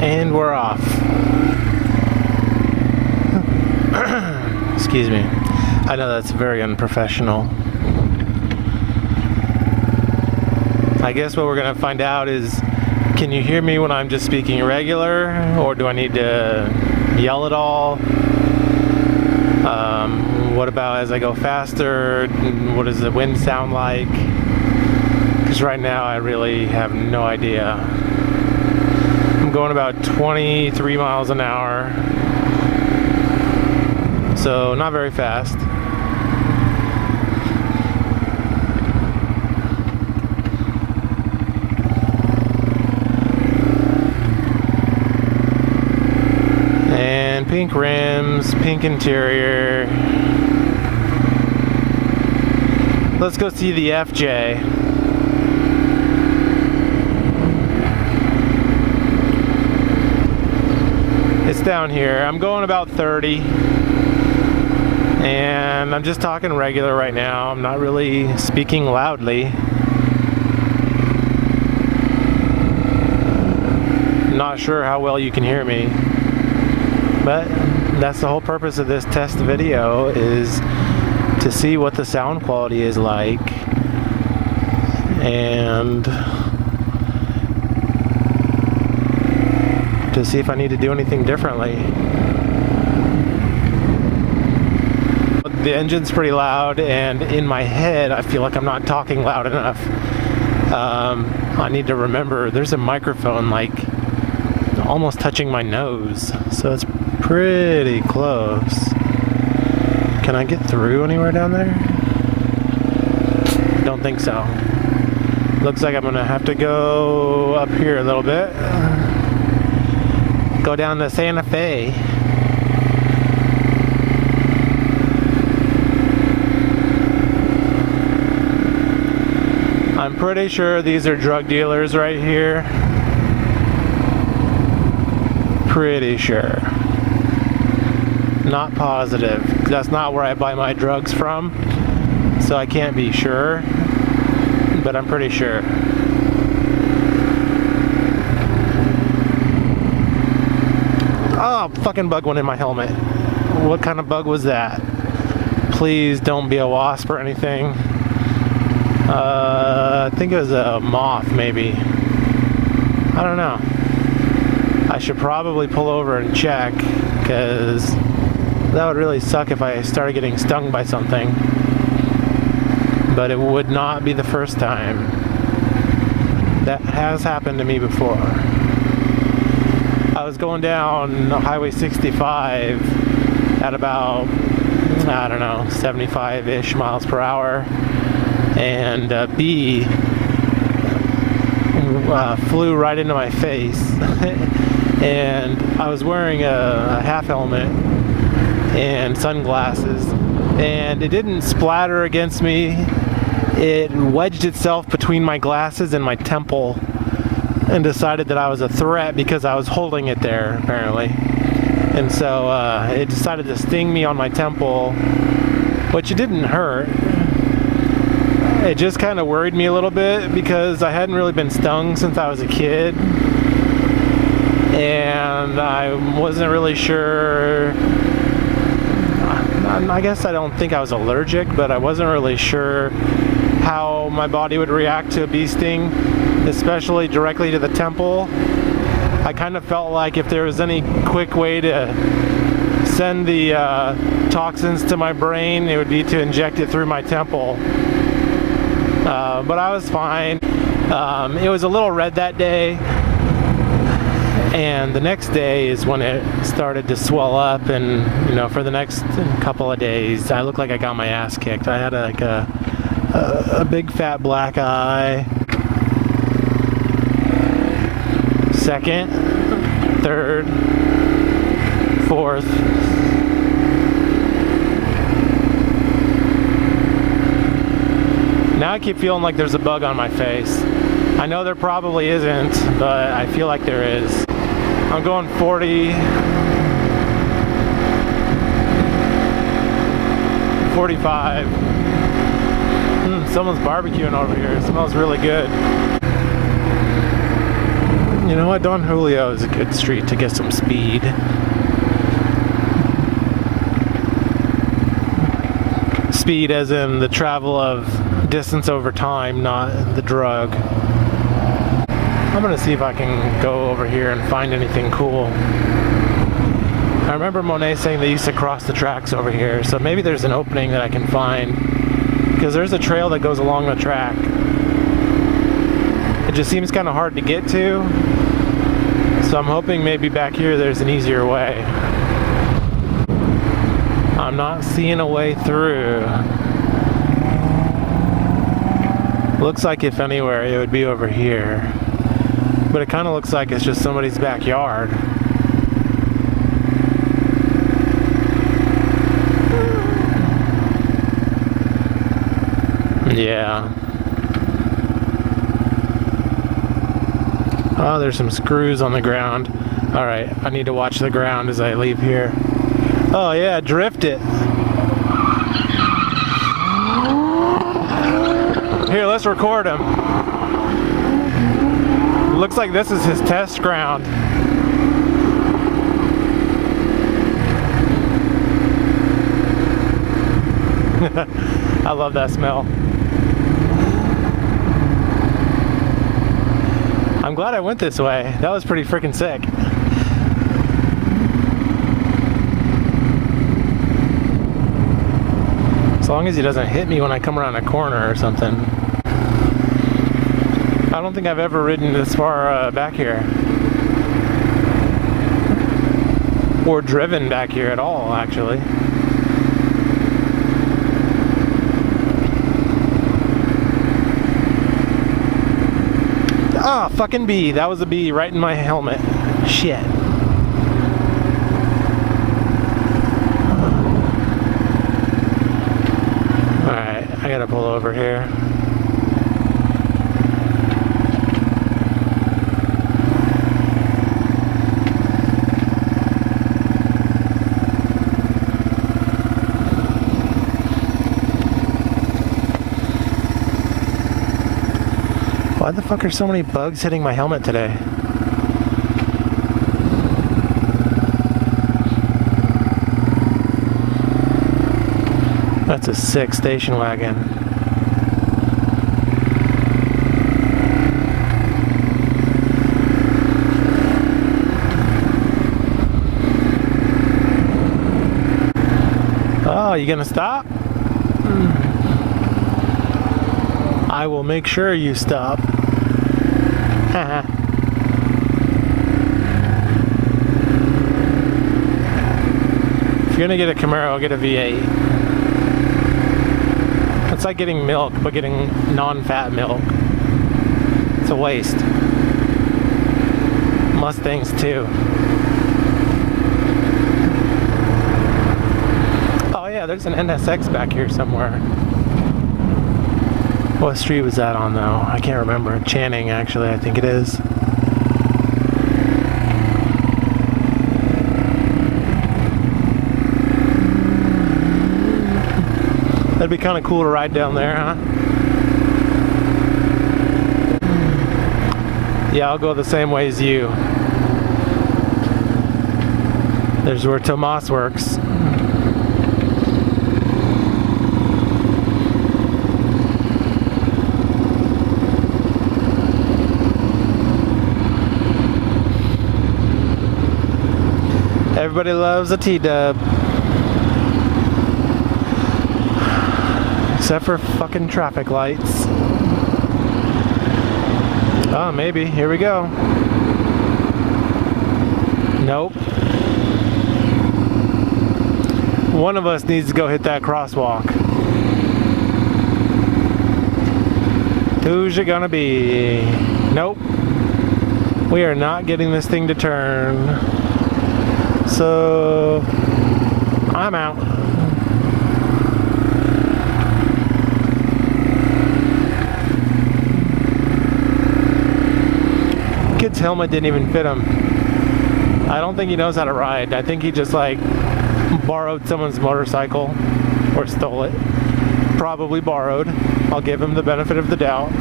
And we're off. Excuse me. I know that's very unprofessional. I guess what we're going to find out is, can you hear me when I'm just speaking regular, or do I need to yell at all? What about as I go faster? What does the wind sound like? Because right now I really have no idea. I'm going about 23 miles an hour, so not very fast. And pink rims, pink interior. Let's go see the FJ. It's down here. I'm going about 30. And I'm just talking regular right now. I'm not really speaking loudly. Not sure how well you can hear me. But that's the whole purpose of this test video, is to see what the sound quality is like, and to see if I need to do anything differently. The engine's pretty loud, and in my head I feel like I'm not talking loud enough. I need to remember there's a microphone like almost touching my nose, so it's pretty close. Can I get through anywhere down there? Don't think so. Looks like I'm gonna have to go up here a little bit. Go down to Santa Fe. I'm pretty sure these are drug dealers right here. Pretty sure. Not positive. That's not where I buy my drugs from, so I can't be sure, but I'm pretty sure. Oh, fucking bug went in my helmet. What kind of bug was that? Please don't be a wasp or anything. I think it was a moth, maybe. I don't know. I should probably pull over and check, because that would really suck if I started getting stung by something. But it would not be the first time. That has happened to me before. I was going down Highway 65 at about, I don't know, 75-ish miles per hour. And a bee flew right into my face. And I was wearing a half helmet and sunglasses, and it didn't splatter against me. It wedged itself between my glasses and my temple and decided that I was a threat because I was holding it there, apparently. And so it decided to sting me on my temple, which it didn't hurt. It just kind of worried me a little bit because I hadn't really been stung since I was a kid. And I wasn't really sure. I guess I don't think I was allergic, but I wasn't really sure how my body would react to a bee sting, especially directly to the temple. I kind of felt like if there was any quick way to send the toxins to my brain, it would be to inject it through my temple. But I was fine. It was a little red that day. And the next day is when it started to swell up, and for the next couple of days I looked like I got my ass kicked. I had a big fat black eye. Second, third, fourth. Now I keep feeling like there's a bug on my face. I know there probably isn't, but I feel like there is. I'm going 40, 45. Someone's barbecuing over here. It smells really good. You know what? Don Julio is a good street to get some speed. Speed as in the travel of distance over time, not the drug. I'm gonna see if I can go over here and find anything cool. I remember Monet saying they used to cross the tracks over here, so maybe there's an opening that I can find, because there's a trail that goes along the track. It just seems kind of hard to get to, so I'm hoping maybe back here there's an easier way. I'm not seeing a way through. Looks like if anywhere it would be over here, but it kind of looks like it's just somebody's backyard. Yeah. Oh, there's some screws on the ground. Alright, I need to watch the ground as I leave here. Oh yeah, drift it. Here, let's record him. Looks like this is his test ground. I love that smell. I'm glad I went this way. That was pretty freaking sick. As long as he doesn't hit me when I come around a corner or something. I don't think I've ever ridden this far back here. Or driven back here at all, actually. Ah, fucking bee. That was a bee right in my helmet. Shit. Alright, I gotta pull over here. Why the fuck are so many bugs hitting my helmet today? That's a sick station wagon. Oh, you gonna stop? I will make sure you stop. Haha. If you're gonna get a Camaro, get a V8. It's like getting milk, but getting non-fat milk. It's a waste. Mustangs too. Oh yeah, there's an NSX back here somewhere. What street was that on though? I can't remember. Channing, actually, I think it is. That'd be kind of cool to ride down there, huh? Yeah, I'll go the same way as you. There's where Tomas works. Everybody loves a TDub. Except for fucking traffic lights. Oh, maybe. Here we go. Nope. One of us needs to go hit that crosswalk. Who's it gonna be? Nope. We are not getting this thing to turn. So, I'm out. Kid's helmet didn't even fit him. I don't think he knows how to ride. I think he just like borrowed someone's motorcycle or stole it. Probably borrowed. I'll give him the benefit of the doubt.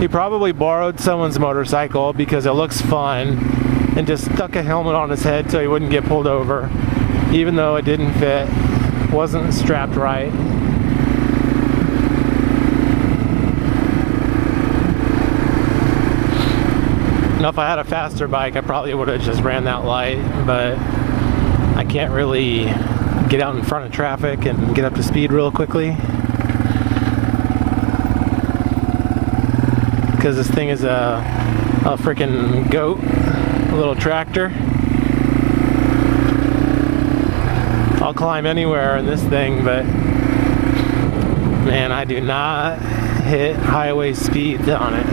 He probably borrowed someone's motorcycle because it looks fun and just stuck a helmet on his head so he wouldn't get pulled over, even though it didn't fit, wasn't strapped right. Now, if I had a faster bike, I probably would have just ran that light, but I can't really get out in front of traffic and get up to speed real quickly. Because this thing is a freaking goat, a little tractor. I'll climb anywhere in this thing, but man, I do not hit highway speeds on it.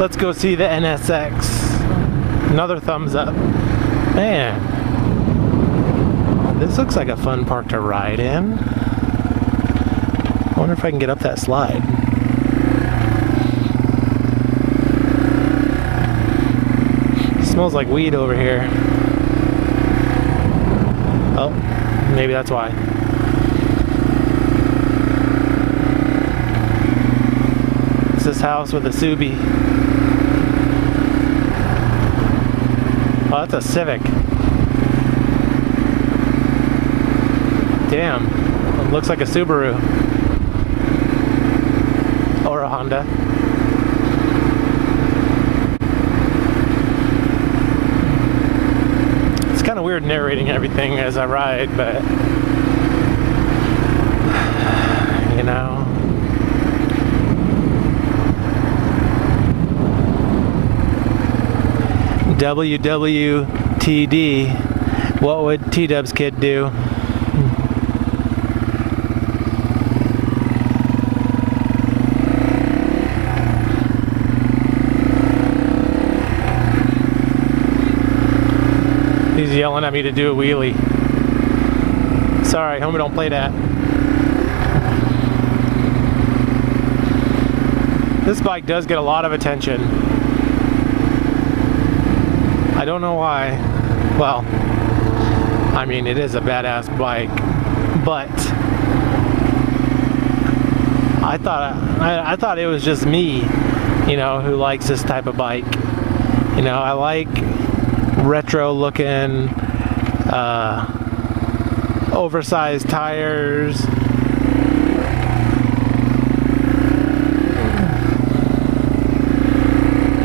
Let's go see the NSX. Another thumbs up. Man, this looks like a fun park to ride in. I wonder if I can get up that slide. It smells like weed over here. Oh, maybe that's why. It's this house with a Subi. Oh, that's a Civic. Damn, it looks like a Subaru. Or a Honda. It's kind of weird narrating everything as I ride, but you know. WWTD, what would TDub's kid do? He's yelling at me to do a wheelie. Sorry, homie, don't play that. This bike does get a lot of attention. I don't know why. Well, I mean, it is a badass bike, but I thought it was just me, you know, who likes this type of bike. You know, I like retro looking, oversized tires.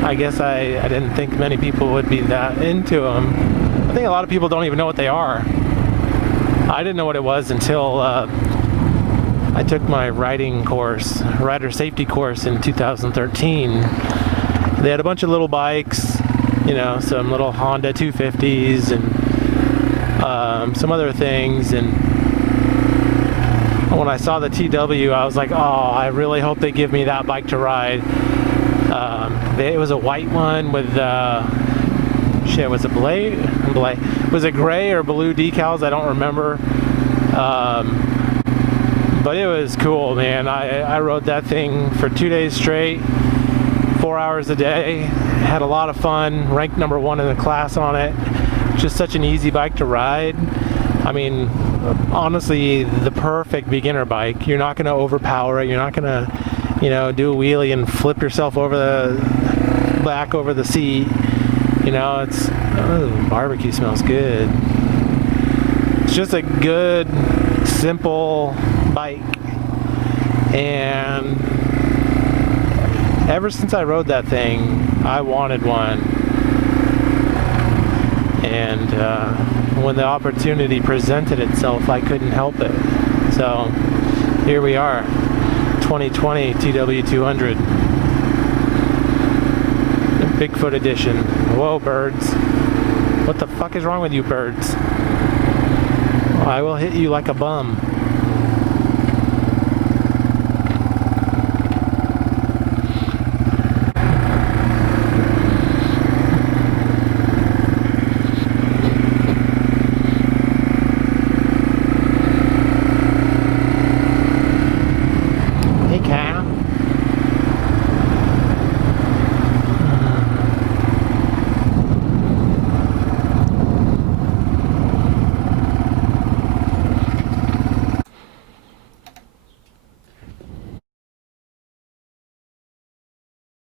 I guess I didn't think many people would be that into them. I think a lot of people don't even know what they are. I didn't know what it was until I took my riding course, rider safety course in 2013. They had a bunch of little bikes, you know, some little Honda 250s and some other things. And when I saw the TW, I was like, oh, I really hope they give me that bike to ride. It was a white one with shit, was it was it gray or blue decals? I don't remember, but it was cool, man. I rode that thing for 2 days straight, 4 hours a day, had a lot of fun, ranked number 1 in the class on it. Just such an easy bike to ride. I mean, honestly, the perfect beginner bike. You're not going to overpower it, you're not going to, you know, do a wheelie and flip yourself over the seat. You know, it's, oh, barbecue smells good. It's just a good, simple bike. And ever since I rode that thing, I wanted one. And when the opportunity presented itself, I couldn't help it. So here we are. 2020 TW200 Bigfoot edition. Whoa, birds. What the fuck is wrong with you, birds? I will hit you like a bum.